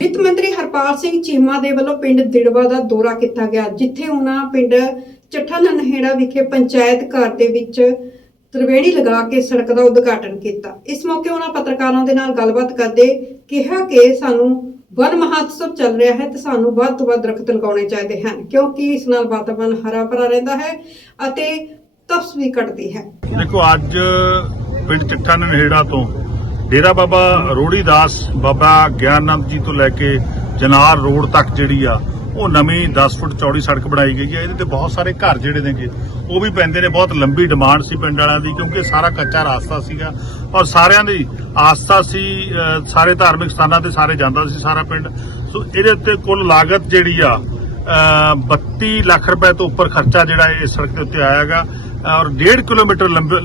ਵਿੱਤ ਮੰਤਰੀ ਹਰਪਾਲ ਸਿੰਘ ਚੀਮਾ ਦੇ ਵੱਲੋਂ ਪਿੰਡ ਦਿੜਵਾ ਦਾ ਦੌਰਾ ਕੀਤਾ ਗਿਆ, ਜਿੱਥੇ ਉਹਨਾਂ ਪਿੰਡ ਚੱਠਾ ਨਨਹੇੜਾ ਵਿਖੇ ਪੰਚਾਇਤ ਘਰ ਦੇ ਵਿੱਚ ਤ੍ਰਿਵੇਣੀ ਲਗਾ ਕੇ ਸੜਕ ਦਾ ਉਦਘਾਟਨ ਕੀਤਾ। ਇਸ ਮੌਕੇ ਉਹਨਾਂ ਪੱਤਰਕਾਰਾਂ ਦੇ ਨਾਲ ਗੱਲਬਾਤ ਕਰਦੇ ਕਿਹਾ ਕਿ ਸਾਨੂੰ ਵਨ ਮਹਾਉਤਸਵ ਚੱਲ ਰਿਹਾ ਹੈ ਤੇ ਸਾਨੂੰ ਵੱਧ ਤੋਂ ਵੱਧ ਦਰਖਤ ਲਗਾਉਣੇ ਚਾਹੀਦੇ ਹਨ, ਕਿਉਂਕਿ ਇਸ ਨਾਲ ਵਾਤਾਵਰਣ ਹਰਾ ਭਰਾ ਰਹਿੰਦਾ ਹੈ ਅਤੇ ਤਪਸ ਵੀ ਘਟਦੀ ਹੈ। ਦੇਖੋ, ਅੱਜ ਪਿੰਡ ਚੱਠਾ ਨਨਹੇੜਾ ਤੋਂ ਡੇਰਾ ਬਾਬਾ ਰੋੜੀ ਦਾਸ ਬਾਬਾ ਗਿਆਨੰਦ ਜੀ ਤੋਂ ਲੈ ਕੇ ਜਨਾਰ ਰੋਡ ਤੱਕ ਜਿਹੜੀ ਆ, ਉਹ ਨਵੀਂ 10 ਫੁੱਟ ਚੌੜੀ ਸੜਕ ਬਣਾਈ ਗਈ ਹੈ ਇਹਦੇ ਤੇ ਬਹੁਤ ਸਾਰੇ ਘਰ ਜਿਹੜੇ ਨੇਗੇ, ਉਹ ਵੀ ਪੈਂਦੇ ਨੇ। ਬਹੁਤ ਲੰਬੀ ਡਿਮਾਂਡ ਸੀ ਪਿੰਡ ਵਾਲਿਆਂ ਦੀ, ਕਿਉਂਕਿ ਸਾਰਾ ਕੱਚਾ ਰਾਸਤਾ ਸੀਗਾ। ਔਰ ਸਾਰਿਆਂ ਦੀ ਆਸਥਾ ਸੀ ਸਾਰੇ ਧਾਰਮਿਕ ਸਥਾਨਾਂ ਤੇ ਸਾਰੇ ਜਾਂਦਾ ਸੀ ਸਾਰਾ ਪਿੰਡ। ਸੋ ਇਹਦੇ ਉੱਤੇ ਕੁੱਲ ਲਾਗਤ ਜਿਹੜੀ ਆ, ਅਹ 32 ਲੱਖ ਰੁਪਏ ਤੋਂ ਉੱਪਰ ਖਰਚਾ ਜਿਹੜਾ ਇਸ ਸੜਕ ਦੇ ਉੱਤੇ ਆਇਆਗਾ। ਔਰ 1.5 ਕਿਲੋਮੀਟਰ ਲੰਬ-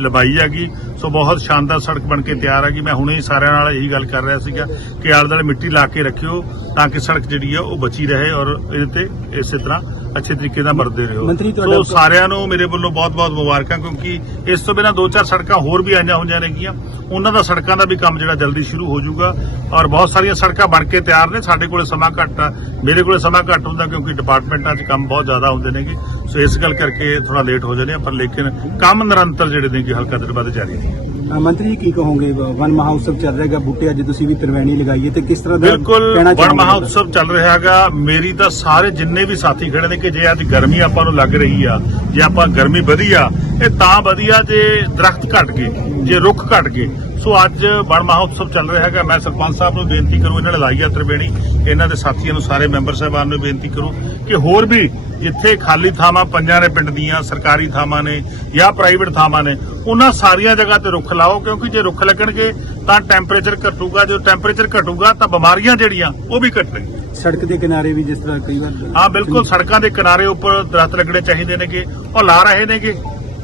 ਲੰਬਾਈ ਹੈਗੀ ਸੋ ਬਹੁਤ ਸ਼ਾਨਦਾਰ ਸੜਕ ਬਣ ਕੇ ਤਿਆਰ ਹੈਗੀ। ਮੈਂ ਹੁਣੇ ਹੀ ਸਾਰਿਆਂ ਨਾਲ ਇਹੀ ਗੱਲ ਕਰ ਰਿਹਾ ਸੀਗਾ ਕਿ ਆਲੇ ਦੁਆਲੇ ਮਿੱਟੀ ਲਾ ਕੇ ਰੱਖਿਓ ਤਾਂ ਕਿ ਸੜਕ ਜਿਹੜੀ ਆ ਉਹ ਬਚੀ ਰਹੇ ਔਰ ਇਹਦੇ ਤੇ ਇਸੇ ਤਰ੍ਹਾਂ ਅੱਛੇ ਤਰੀਕੇ ਨਾਲ ਵਰਦੇ ਰਹੋ। ਸੋ ਸਾਰਿਆਂ ਨੂੰ ਮੇਰੇ ਵੱਲੋਂ ਬਹੁਤ-ਬਹੁਤ ਮੁਬਾਰਕਾਂ ਕਿਉਂਕਿ ਇਸ ਤੋਂ ਬਿਨਾਂ ਦੋ ਚਾਰ ਸੜਕਾਂ ਹੋਰ ਵੀ ਆਈਆਂ ਹੋਈਆਂ ਨੇਗੀਆਂ। ਉਹਨਾਂ ਦਾ ਸੜਕਾਂ ਦਾ ਵੀ ਕੰਮ ਜਿਹੜਾ ਜਲਦੀ ਸ਼ੁਰੂ ਹੋ ਜਾਊਗਾ ਔਰ ਬਹੁਤ ਸਾਰੀਆਂ ਸੜਕਾਂ ਬਣ ਕੇ ਤਿਆਰ ਨੇ। ਸਾਡੇ ਕੋਲੇ ਸਮਾਂ ਘੱਟ ਆ। ਮੇਰੇ ਕੋਲੇ ਸਮਾਂ ਘੱਟ ਹੁੰਦਾ ਕਿਉਂਕਿ ਡਿਪਾਰਟਮੈਂਟਾਂ 'ਚ ਕੰਮ ਬਹੁਤ ਜ਼ਿਆਦਾ ਹੁੰਦੇ ਨੇਗੇ। ਸੋ ਇਸ ਗੱਲ ਕਰਕੇ ਥੋੜਾ ਲੇਟ ਹੋ ਜਾਂਦੇ ਆ ਪਰ ਲੇਕਿਨ ਕੰਮ ਨਿਰੰਤਰ ਜਿਹੜੇ ਨੇਗੇ ਹਲਕਾ ਦਰਬਾਰ ਜਾਰੀ ਨੇ ਮੰਤਰੀ ਜੀ ਕੀ ਕਹੋਗੇ? ਵਨ ਮਹਾਉਤਸਵ ਚੱਲ ਰਿਹਾ ਹੈਗਾ ਬੂਟੇ ਅੱਜ ਤੁਸੀਂ ਵੀ ਤ੍ਰਿਵੇਣੀ ਲਗਾਈ ਹੈ ਤੇ ਕਿਸ ਤਰ੍ਹਾਂ ਦਾ ਬਿਲਕੁਲ ਚਾਹੋਗੇ? ਮਹਾਉਤਸਵ ਚੱਲ ਰਿਹਾ ਹੈਗਾ ਮੇਰੀ ਤਾਂ ਸਾਰੇ ਜਿੰਨੇ ਵੀ ਸਾਥੀ ਖੜੇ ਨੇ ਕਿ ਜੇ ਅੱਜ ਗਰਮੀ ਆਪਾਂ ਨੂੰ ਲੱਗ ਰਹੀ ਆ ਜੇ ਆਪਾਂ ਗਰਮੀ ਵਧੀ ਆ ਇਹ ਤਾਂ ਵਧੀਆ ਜੇ ਦਰਖਤ ਘਟ ਗਏ ਜੇ ਰੁੱਖ ਘਟ ਗਏ ਸੋ ਅੱਜ ਵਣ ਮਹਾਉਤਸਵ ਚੱਲ ਰਿਹਾ ਹੈਗਾ। ਮੈਂ ਸਰਪੰਚ ਸਾਹਿਬ ਨੂੰ ਬੇਨਤੀ ਕਰੂੰ ਇਹਨਾਂ ਨੇ ਲਾਈ ਆ ਤ੍ਰਿਵੇਣੀ। ਇਹਨਾਂ ਦੇ ਸਾਥੀਆਂ ਨੂੰ ਸਾਰੇ ਮੈਂਬਰ ਸਾਹਿਬਾਨ ਨੂੰ ਬੇਨਤੀ ਕਰੂੰ ਕਿ ਹੋਰ ਵੀ ਜਿੱਥੇ ਖਾਲੀ ਥਾਵਾਂ ਪੰਜਾਂ ਨੇ ਪਿੰਡ ਦੀਆਂ ਸਰਕਾਰੀ ਥਾਵਾਂ ਨੇ ਜਾਂ ਪ੍ਰਾਈਵੇਟ ਥਾਵਾਂ ਨੇ ਉਹਨਾਂ ਸਾਰੀਆਂ ਜਗ੍ਹਾ ਤੇ ਰੁੱਖ ਲਾਓ ਕਿਉਂਕਿ ਜੇ ਰੁੱਖ ਲੱਗਣਗੇ ਤਾਂ ਟੈਂਪਰੇਚਰ ਘਟੂਗਾ ਜੋ ਟੈਂਪਰੇਚਰ ਘਟੂਗਾ ਤਾਂ ਬਿਮਾਰੀਆਂ ਜਿਹੜੀਆਂ ਉਹ ਵੀ ਘਟਣਗੀਆਂ। ਸੜਕ ਦੇ ਕਿਨਾਰੇ ਵੀ ਜਿਸ ਤਰ੍ਹਾਂ ਕਈ ਵਾਰ ਹਾਂ ਬਿਲਕੁਲ ਸੜਕਾਂ ਦੇ ਕਿਨਾਰੇ ਉੱਪਰ ਦਰਖਤ ਲੱਗਣੇ ਚਾਹੀਦੇ ਨੇਗੇ ਉਹ ਲਾ ਰਹੇ ਨੇਗੇ।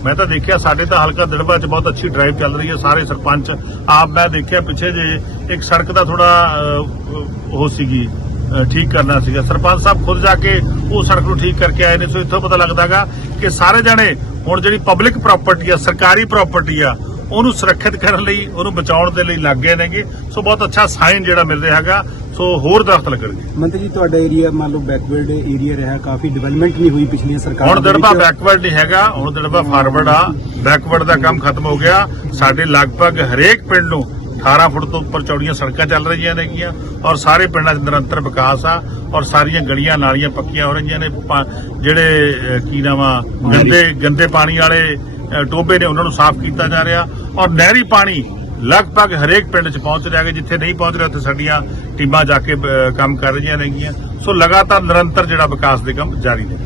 ਮੈਂ ਤਾਂ ਦੇਖਿਆ ਸਾਡੇ ਤਾਂ ਹਲਕਾ ਦੜਬਾ 'ਚ ਬਹੁਤ ਅੱਛੀ ਡਰਾਈਵ ਚੱਲ ਰਹੀ ਹੈ, ਸਾਰੇ ਸਰਪੰਚ ਆਪ ਮੈਂ ਦੇਖਿਆ ਪਿੱਛੇ ਜੇ ਇੱਕ ਸੜਕ ਦਾ ਥੋੜਾ ਉਹ ਸੀਗੀ ਠੀਕ ਕਰਨਾ ਸੀਗਾ। ਸਰਪੰਚ ਸਾਹਿਬ ਖੁਦ ਜਾ ਕੇ ਉਹ ਸੜਕ ਨੂੰ ਠੀਕ ਕਰਕੇ ਆਏ ਨੇ, ਸੋ ਇੱਥੋਂ ਪਤਾ ਲੱਗਦਾਗਾ ਕਿ ਸਾਰੇ ਜਣੇ ਹੁਣ ਜਿਹੜੀ ਪਬਲਿਕ ਪ੍ਰਾਪਰਟੀ ਆ, ਸਰਕਾਰੀ ਪ੍ਰਾਪਰਟੀ ਆ ਉਹਨੂੰ ਸੁਰੱਖਿਅਤ ਕਰਨ ਲਈ ਉਹਨੂੰ ਬਚਾਉਣ ਦੇ ਲਈ ਲੱਗ ਗਏ ਨੇਗੇ। ਸੋ ਬਹੁਤ ਅੱਛਾ ਸਾਈਨ ਜਿਹੜਾ ਮਿਲ ਰਿਹਾ ਹੈਗਾ। ਸੋ ਹੋਰ ਦਰਖਤ ਲੱਗਣਗੇ। ਮੰਤਰੀ ਜੀ ਤੁਹਾਡਾ ਏਰੀਆ ਮੰਨ ਲਓ ਬੈਕਵਰਡ ਏਰੀਆ ਰਿਹਾ ਕਾਫੀ ਡਿਵੈਲਪਮੈਂਟ ਨਹੀਂ ਹੋਈ ਪਿਛਲੀਆਂ ਸਰਕਾਰਾਂ ਹੁਣ ਦੜਬਾ। ਬੈਕਵਰਡ ਨਹੀਂ ਹੈਗਾ ਹੁਣ ਦੜਬਾ ਫਾਰਵਰਡ ਆ। ਬੈਕਵਰਡ ਦਾ ਕੰਮ ਖਤਮ ਹੋ ਗਿਆ। ਸਾਡੇ ਲਗਭਗ ਹਰੇਕ ਪਿੰਡ ਨੂੰ 18 ਫੁੱਟ ਤੋਂ ਉੱਪਰ ਚੌੜੀਆਂ ਸੜਕਾਂ ਚੱਲ ਰਹੀਆਂ ਨੇਗੀਆਂ ਔਰ ਸਾਰੇ ਪਿੰਡਾਂ 'ਚ ਨਿਰੰਤਰ ਵਿਕਾਸ ਆ ਔਰ ਸਾਰੀਆਂ ਗਲੀਆਂ ਨਾਲੀਆਂ ਪੱਕੀਆਂ ਹੋ ਰਹੀਆਂ ਨੇ। ਜਿਹੜੇ ਕੀ ਨਾਮਾ ਗੰਦੇ ਗੰਦੇ ਪਾਣੀ ਵਾਲੇ ਟੋਬੇ ਨੇ ਉਹਨਾਂ ਨੂੰ ਸਾਫ਼ ਕੀਤਾ ਜਾ ਰਿਹਾ ਔਰ ਨਹਿਰੀ ਪਾਣੀ ਲਗਭਗ ਹਰੇਕ ਪਿੰਡ 'ਚ ਪਹੁੰਚ ਰਿਹਾ ਹੈ। ਜਿੱਥੇ ਨਹੀਂ ਪਹੁੰਚ ਰਿਹਾ, ਉੱਥੇ ਸਾਡੀਆਂ ਟੀਮਾਂ ਜਾ ਕੇ ਕੰਮ ਕਰ ਰਹੀਆਂ ਨੇਗੀਆਂ। ਸੋ ਲਗਾਤਾਰ ਨਿਰੰਤਰ ਜਿਹੜਾ ਵਿਕਾਸ ਦੇ ਕੰਮ ਜਾਰੀ ਨੇ।